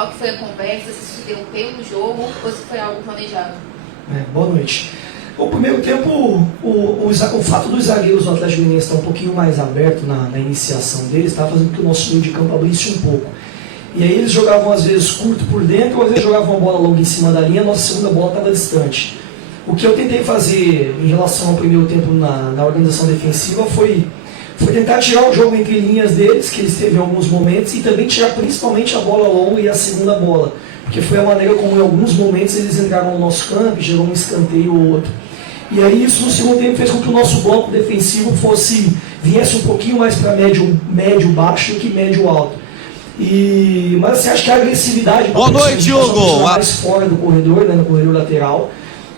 Qual que foi a conversa? Se isso interrompeu no jogo ou se foi algo planejado? Boa noite. O primeiro tempo, o fato dos zagueiros do Atlético Goianiense estar um pouquinho mais aberto na iniciação deles, estava fazendo com que o nosso meio de campo abrisse um pouco. E aí eles jogavam às vezes curto por dentro, ou às vezes jogavam uma bola longa em cima da linha, a nossa segunda bola estava distante. O que eu tentei fazer em relação ao primeiro tempo na organização defensiva foi tentar tirar o jogo entre linhas deles, que eles teve em alguns momentos, e também tirar principalmente a bola longa e a segunda bola. Porque foi a maneira como em alguns momentos eles entraram no nosso campo e gerou um escanteio ou outro. E aí isso no segundo tempo fez com que o nosso bloco defensivo viesse um pouquinho mais para médio baixo do que médio alto. Mas você acha que a agressividade... Boa noite, Hugo! Mais fora do corredor, né, no corredor lateral,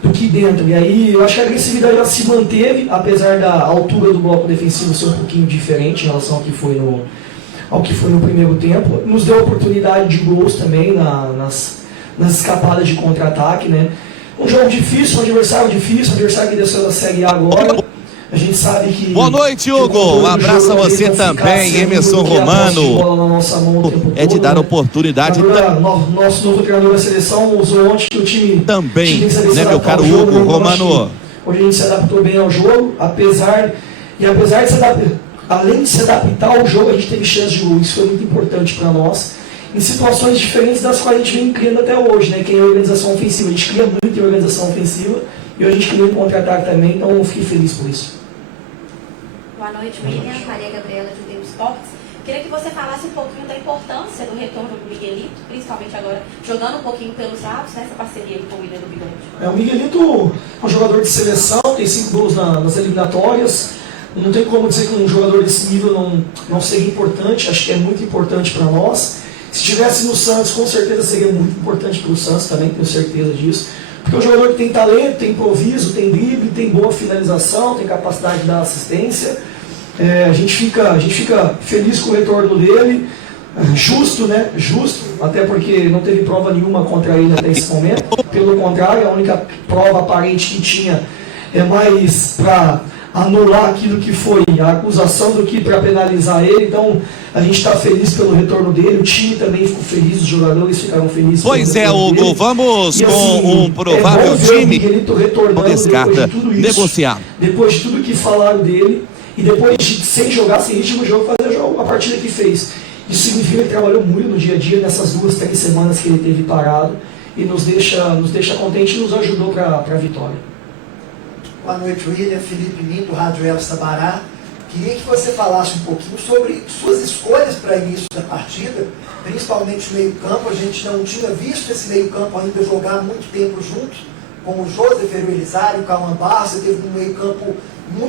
do que dentro. E aí eu acho que a agressividade já se manteve, apesar da altura do bloco defensivo ser um pouquinho diferente em relação ao que foi no primeiro tempo. Nos deu oportunidade de gols também nas escapadas de contra-ataque, né? Um jogo difícil, um adversário que desceu da Série A agora. A gente sabe que... Boa noite, Hugo! Um abraço a você também, Emerson Romano. É de dar oportunidade... Nosso novo treinador da seleção usou ontem que o time... Também, né, meu caro Hugo Romano? Hoje a gente se adaptou bem ao jogo, apesar de se adaptar... Além de se adaptar ao jogo, a gente teve chance de gol. Isso foi muito importante para nós, em situações diferentes das quais a gente vem criando até hoje, né? Que é a organização ofensiva. A gente cria muito em organização ofensiva e hoje a gente cria em contra-ataque também, então eu fiquei feliz por isso. Boa noite, William. Maria Gabriela, de Deus Esportes. Queria que você falasse um pouquinho da importância do retorno do Miguelito, principalmente agora jogando um pouquinho pelos lados, nessa parceria com o William do Bigode. O Miguelito é um jogador de seleção, tem 5 gols nas eliminatórias. Não tem como dizer que um jogador desse nível não seria importante. Acho que é muito importante para nós. Se estivesse no Santos, com certeza seria muito importante para o Santos também, tenho certeza disso. Porque é um jogador que tem talento, tem improviso, tem drible, tem boa finalização, tem capacidade de dar assistência. A gente fica feliz com o retorno dele. Justo, né? Justo, até porque não teve prova nenhuma contra ele até esse momento. Pelo contrário, a única prova aparente que tinha é mais para anular aquilo que foi a acusação do que para penalizar ele. Então a gente está feliz pelo retorno dele, o time também ficou feliz, os jogadores ficaram felizes. Pois é, Hugo, dele. Vamos e, assim, com um provável time descarta negociar. Depois de tudo que falaram dele e depois de sem jogar, sem ritmo de jogo, fazer a partida que fez. Isso significa que ele trabalhou muito no dia a dia, nessas 2, 3 semanas que ele teve parado, e nos deixa contente e nos ajudou para a vitória. Boa noite, William. Felipe Lin, do Rádio El Sabará. Queria que você falasse um pouquinho sobre suas escolhas para início da partida, principalmente o meio-campo. A gente não tinha visto esse meio-campo ainda jogar muito tempo junto, com o José Elisário, o Cauã Barros. Você teve um meio-campo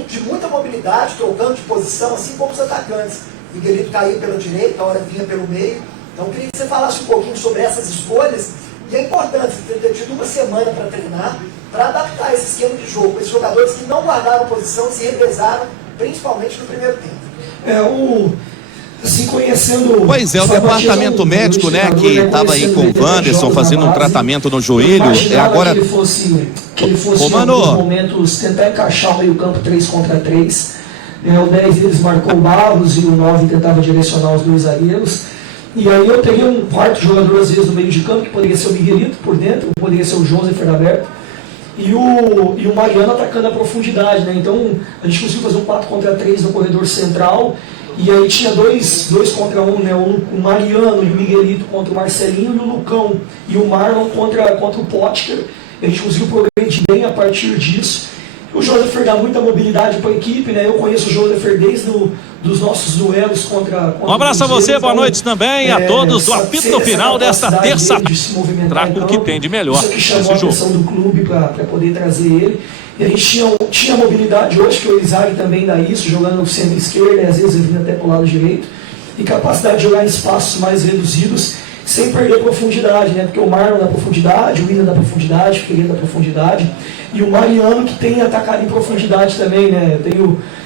de muita mobilidade, trocando de posição, assim como os atacantes. O Miguelito caiu pela direita, a hora vinha pelo meio. Então, queria que você falasse um pouquinho sobre essas escolhas e a importância de ter tido uma semana para treinar, para adaptar esse esquema de jogo, esses jogadores que não guardaram posição, se revezaram, principalmente no primeiro tempo. Assim, conhecendo... Pois é, o departamento médico, né, que estava aí com o Wanderson fazendo um tratamento no joelho, agora... Que ele fosse em alguns momentos tentar encaixar o meio campo 3 contra 3. O 10 deles marcou o Barros e o 9 tentava direcionar os 2 zagueiros. E aí eu teria um quarto jogador, às vezes, no meio de campo, que poderia ser o Miguelito por dentro, poderia ser o José Ferdaberto, e o Mariano atacando a profundidade, né? Então a gente conseguiu fazer um 4 contra 3 no corredor central, e aí tinha 2 contra 1, né? O Mariano e o Miguelito contra o Marcelinho, e o Lucão e o Marlon contra o Potker. A gente conseguiu progredir bem a partir disso. O Josefer dá muita mobilidade para a equipe, né? Eu conheço o Josefer desde dos nossos duelos contra um abraço a você, boa noite também a todos do apito final desta terça. Traga o que tem de melhor nesse jogo. Isso que chamou a atenção do clube para poder trazer ele. E a gente tinha mobilidade hoje, que o Isaac também dá isso, jogando no centro esquerdo, e às vezes vindo até para o lado direito. E capacidade de jogar em espaços mais reduzidos, sem perder profundidade, né? Porque o Marlon dá profundidade, o William dá profundidade, o Ferreira dá profundidade, e o Mariano que tem atacado em profundidade também, né?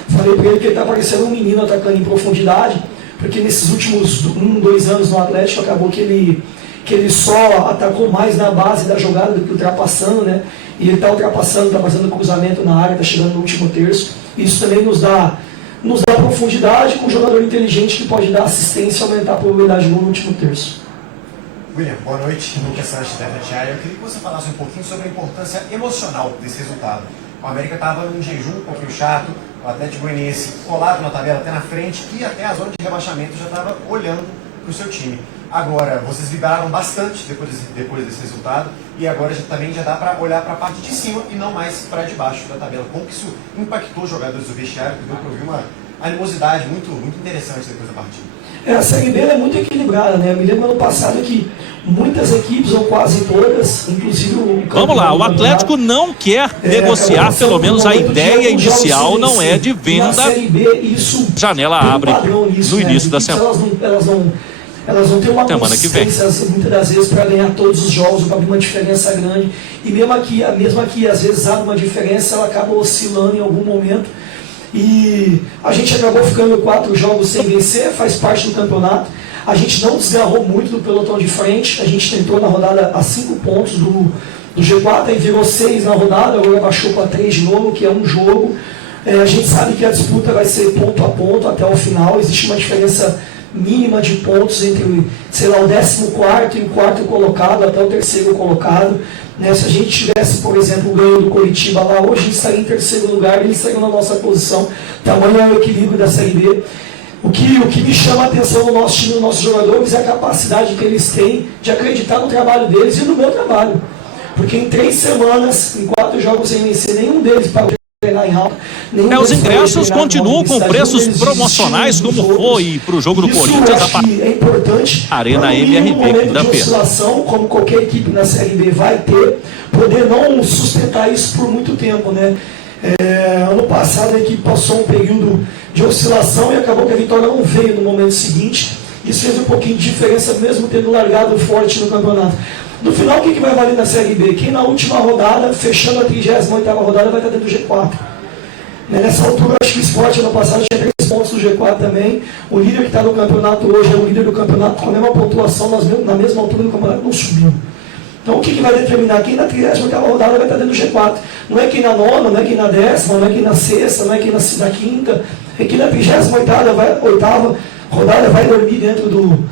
Falei para ele que ele está parecendo um menino atacando em profundidade, porque nesses últimos 2 anos no Atlético acabou que ele só atacou mais na base da jogada do que ultrapassando, né? E ele está ultrapassando, está fazendo cruzamento na área, está chegando no último terço. Isso também nos dá profundidade com um jogador inteligente que pode dar assistência e aumentar a probabilidade de gol no último terço. William, boa noite. Lucas Sanches, da Itatiaia. Eu queria que você falasse um pouquinho sobre a importância emocional desse resultado. O América estava num jejum um pouquinho chato, o Atlético Goianiense colado na tabela até na frente e até a zona de rebaixamento já estava olhando para o seu time. Agora, vocês vibraram bastante depois desse resultado e agora também já dá para olhar para a parte de cima e não mais para de baixo da tabela. Como que isso impactou os jogadores do vestiário? Que deu para ouvir uma animosidade muito interessante depois da partida. A Série B é muito equilibrada, né? Eu me lembro ano passado que muitas equipes, ou quase todas, inclusive o Vamos lá, o Atlético não quer negociar, pelo menos a ideia inicial não é de venda. Série B, isso janela abre no início da semana. Elas vão ter uma semana que vem, muitas das vezes, para ganhar todos os jogos, para abrir uma diferença grande. E mesmo aqui, às vezes abre uma diferença, ela acaba oscilando em algum momento. E a gente acabou ficando 4 jogos sem vencer, faz parte do campeonato. A gente não desgarrou muito do pelotão de frente, a gente tentou na rodada a 5 pontos do G4, aí virou 6 na rodada, agora baixou para 3 de novo, que é um jogo. A gente sabe que a disputa vai ser ponto a ponto até o final, existe uma diferença mínima de pontos entre, sei lá, o 14º e o 4º colocado até o 3º colocado. Se a gente tivesse, por exemplo, o ganho do Coritiba lá, hoje a gente estaria em 3º lugar, eles estariam na nossa posição. Tamanho é o equilíbrio da Série B. O que me chama a atenção no nosso time, nos nossos jogadores, é a capacidade que eles têm de acreditar no trabalho deles e no meu trabalho. Porque em 3 semanas, em 4 jogos sem vencer, nenhum deles para treinar em alta. Os ingressos continuam com preços promocionais, como foi para o jogo do Corinthians. É importante. Arena MRV, quinta-feira. Como qualquer equipe na Série B vai ter, poder não sustentar isso por muito tempo, né? Ano passado a equipe passou um período de oscilação e acabou que a vitória não veio no momento seguinte. Isso fez um pouquinho de diferença, mesmo tendo largado forte no campeonato. No final, o que vai valer na Série B? Quem na última rodada, fechando a 38ª rodada, vai estar dentro do G4. Nessa altura, acho que o Sport ano passado tinha 3 pontos do G4 também. O líder que está no campeonato hoje é o líder do campeonato com a mesma pontuação, na mesma altura do campeonato, não subiu. Então o que vai determinar? Quem na 38ª rodada vai estar dentro do G4. Não é quem na 9ª, não é quem na 10ª, não é quem na 6ª, não é quem na 5ª. É quem na 38ª rodada vai dormir dentro do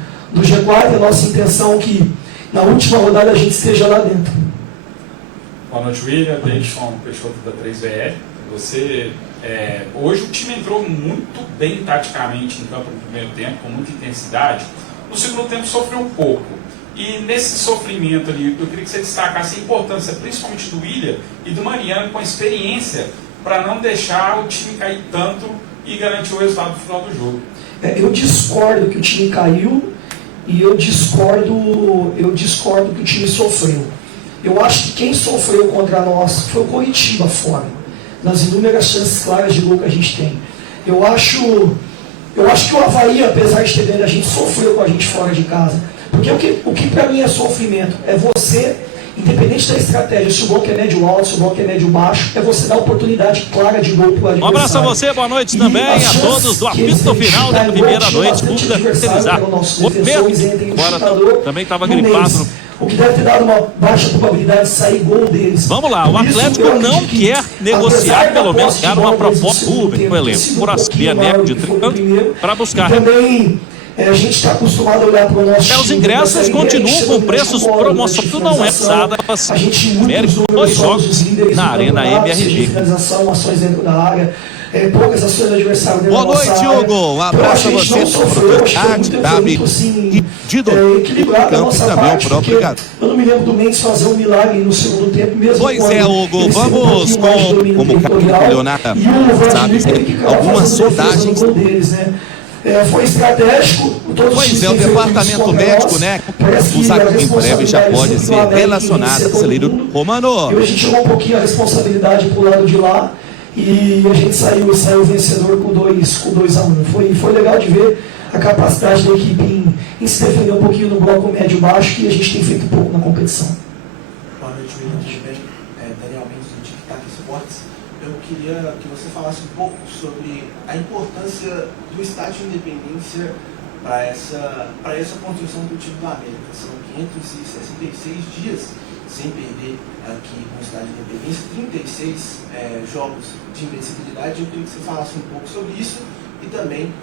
G4. É a nossa intenção é que na última rodada a gente esteja lá dentro. Boa noite, William. Deison Peixoto da 3VR. Hoje o time entrou muito bem taticamente em campo no primeiro tempo, com muita intensidade. No segundo tempo sofreu um pouco. E nesse sofrimento ali, eu queria que você destacasse a importância, principalmente do William e do Mariano, com a experiência, para não deixar o time cair tanto e garantir o resultado no final do jogo. Eu discordo que o time caiu e eu discordo que o time sofreu. Eu acho que quem sofreu contra nós foi o Coritiba fora, nas inúmeras chances claras de gol que a gente tem. Eu acho que o Avaí, apesar de ter ganho, a gente sofreu com a gente fora de casa. Porque o que para mim é sofrimento é você, independente da estratégia, se o bloco é médio alto, se o bloco é médio baixo, é você dar oportunidade clara de gol para o adversário. Um abraço a você, boa noite também a todos do apito final da primeira noite, pública terceirizar. Agora também estava gripado. O que deve ter dado uma baixa probabilidade de sair gol deles. Vamos lá, o Atlético não quer negociar, pelo menos dar uma proposta pública para o elenco, por acima de 30 para buscar. Também a gente está acostumado a olhar para o nosso time. Os ingressos continuam com preços promocionais, não é pesada. A gente muito 2 jogos na Arena MRV. Ações dentro da área. Poucas ações do adversário dentro Boa noite, Hugo. Um abraço a você, e também o próprio Gato. Eu não me lembro do Mendes fazer um milagre no segundo tempo, mesmo. Pois Hugo, vamos como o Leonardo sabe, algumas sondagens. Foi estratégico. Pois o departamento médico, né? O Zaguinho em breve já pode ser relacionado com o Celeiro Romano. E a gente jogou um pouquinho a responsabilidade pro lado de lá e a gente saiu vencedor com 2-1. Foi legal de ver a capacidade da equipe em se defender um pouquinho no bloco médio-baixo, que a gente tem feito pouco na competição. Boa noite, William. Tudo bem? Daniel Mendes, do Tic-Tac Esportes. Eu queria que você falasse um pouco sobre a importância do Estádio Independência para essa construção do time do América. São 566 dias sem perder aqui no Estádio Independência, 36 jogos de invencibilidade. Eu queria que você falasse um pouco sobre isso e também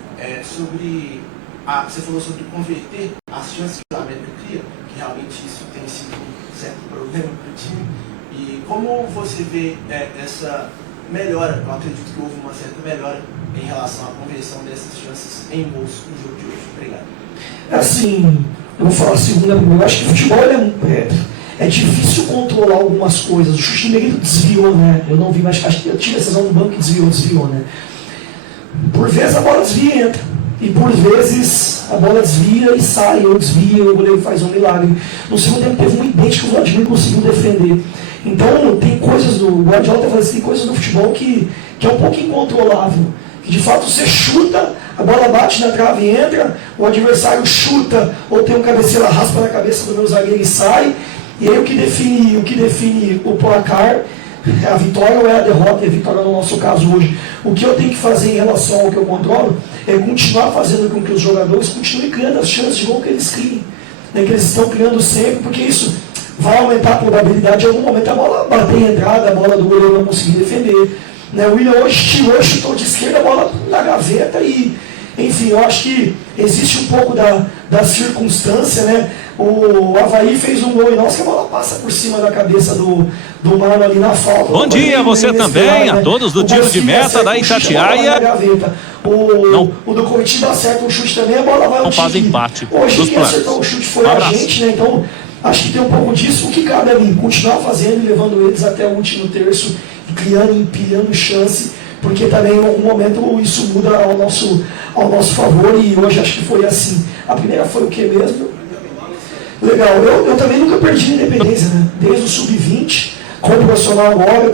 você falou sobre converter as chances que o América cria, que realmente isso tem sido um certo problema para o time. E como você vê essa melhora? Eu acredito que houve uma certa melhora em relação à conversão dessas chances em gols no jogo de hoje. Obrigado. Assim, eu vou falar a segunda, eu acho que o futebol é difícil controlar algumas coisas. O chute do Negrito desviou, né? Eu não vi, mas acho que eu tive a decisão do banco que desviou, né? Por vezes a bola desvia e entra. E por vezes a bola desvia e sai, ou desvia, o goleiro faz um milagre. No segundo tempo teve um idêntico que o Vladimir conseguiu defender. Então tem coisas do Guardiola tá falando assim, tem coisas do futebol que é um pouco incontrolável. Que de fato você chuta, a bola bate na trave e entra, o adversário chuta, ou tem um cabeceiro, raspa na cabeça do meu zagueiro e sai. E aí o que define o placar é a vitória ou é a derrota, e a vitória no nosso caso hoje. O que eu tenho que fazer em relação ao que eu controlo é continuar fazendo com que os jogadores continuem criando as chances de gol que eles criem, né, que eles estão criando sempre, porque isso vai aumentar a probabilidade de algum momento a bola bater em entrada, a bola do goleiro não conseguir defender. Né, o William hoje tirou, chutou de esquerda, a bola na gaveta e, enfim, eu acho que existe um pouco da circunstância, né? O Avaí fez um gol e nossa, que a bola passa por cima da cabeça do Marlon ali na falta. Bom dia, você também, a todos do tiro de meta da Itatiaia. O do Coritiba acerta um chute também, a bola vai não faz empate. Hoje quem acertou o chute foi a gente, né? Então, acho que tem um pouco disso. O que cabe a mim? Continuar fazendo e levando eles até o último terço, criando e empilhando chance, porque também em algum momento isso muda ao nosso favor, e hoje acho que foi assim. A primeira foi o que mesmo? Legal, eu também nunca perdi a independência, né? Desde o sub-20, como profissional agora,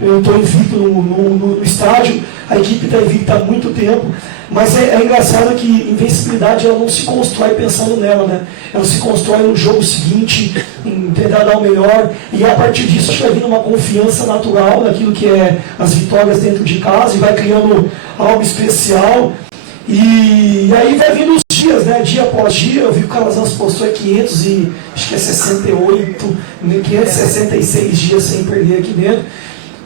eu estou invicto no estádio, a equipe está invicta há muito tempo, mas é engraçado que invencibilidade ela não se constrói pensando nela, né? Ela se constrói no jogo seguinte, em tentar dar o melhor, e a partir disso acho que vai vindo uma confiança natural naquilo que é as vitórias dentro de casa, e vai criando algo especial, e aí vai vindo os dias, né? Dia após dia. Eu vi que o Calazans postou 566 dias sem perder aqui dentro.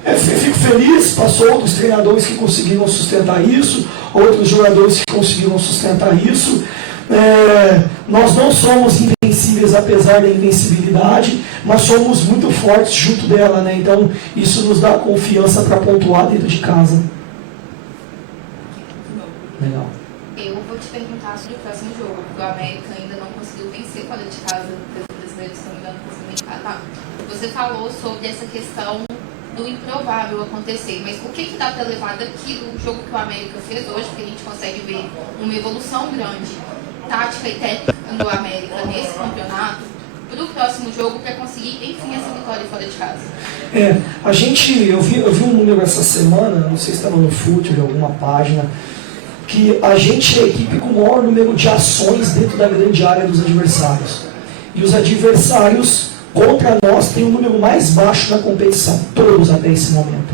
Eu fico feliz, passou outros treinadores que conseguiram sustentar isso, outros jogadores que conseguiram sustentar isso. Nós não somos invencíveis apesar da invencibilidade, mas somos muito fortes junto dela, né? Então isso nos dá confiança para pontuar dentro de casa. Legal. Eu vou te perguntar sobre o próximo jogo, porque o América ainda não conseguiu vencer fora de casa, os brasileiros estão me dando conseguindo empatar. Você falou sobre essa questão do improvável acontecer, mas o que dá para levar daquilo, o jogo que o América fez hoje, porque a gente consegue ver uma evolução grande, tática e técnica do América nesse campeonato, para o próximo jogo, para conseguir, enfim, essa vitória fora de casa? Eu vi um número essa semana, não sei se estava no Fute ou em alguma página, que a gente é a equipe com o maior número de ações dentro da grande área dos adversários. E os adversários contra nós têm um número mais baixo na competição, todos até esse momento.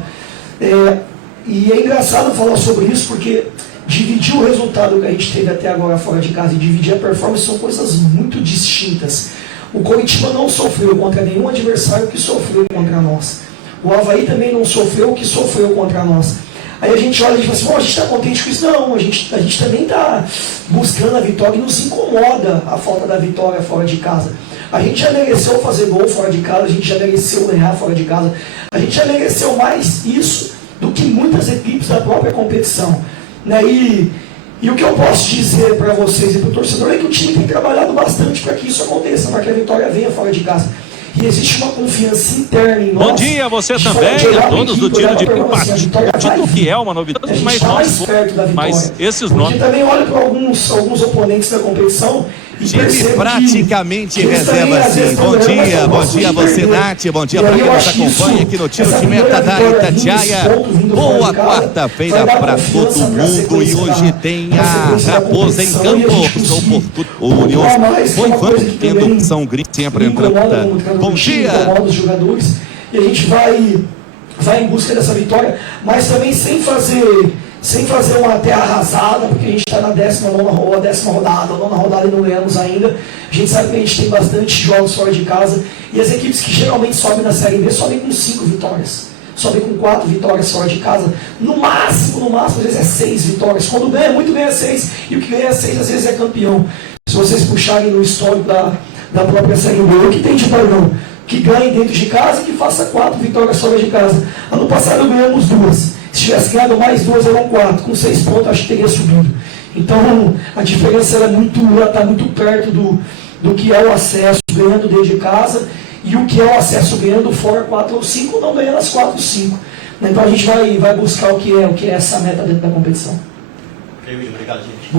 E é engraçado falar sobre isso, porque dividir o resultado que a gente teve até agora fora de casa e dividir a performance são coisas muito distintas. O Coritiba não sofreu contra nenhum adversário que sofreu contra nós. O Avaí também não sofreu o que sofreu contra nós. Aí a gente olha e fala assim, a gente está contente com isso? Não, a gente também está buscando a vitória e nos incomoda a falta da vitória fora de casa. A gente já mereceu fazer gol fora de casa, a gente já mereceu ganhar fora de casa, a gente já mereceu mais isso do que muitas equipes da própria competição. Né? E o que eu posso dizer para vocês e para o torcedor é que o time tem trabalhado bastante para que isso aconteça, para que a vitória venha fora de casa. E existe uma confiança interna em nós. Bom dia, você também, a todos do tiro de empate. Título que é uma novidade, mas nós mas esses nomes. Porque também olho para alguns oponentes da competição e time praticamente reserva sim. Bom dia você, Nath. Bom dia para quem nos acompanha aqui no Tiro de Meta da Itatiaia. Boa quarta-feira para todo mundo. E hoje tem a Raposa em campo. O União foi tendo São Gris sempre entrando. Bom dia. E a gente vai em busca dessa vitória, mas também sem fazer uma terra arrasada, porque a gente está na 10ª rodada, a 9ª rodada e não ganhamos ainda. A gente sabe que a gente tem bastante jogos fora de casa, e as equipes que geralmente sobem na Série B sobem com 5 vitórias, sobem com 4 vitórias fora de casa, no máximo, às vezes é 6 vitórias. Quando ganha muito, ganha 6, e o que ganha 6 às vezes é campeão. Se vocês puxarem no histórico da própria Série B. O que tem de Barão? Que ganhe dentro de casa e que faça 4 vitórias fora de casa. Ano passado ganhamos 2. Se tivesse ganhado mais 2, eram 4. Com 6 pontos, acho que teria subido. Então, a diferença ela está muito perto do que é o acesso ganhando dentro de casa e o que é o acesso ganhando fora 4 ou 5, não ganhando as 4 ou 5. Então, a gente vai buscar o que é essa meta dentro da competição. Obrigado, gente.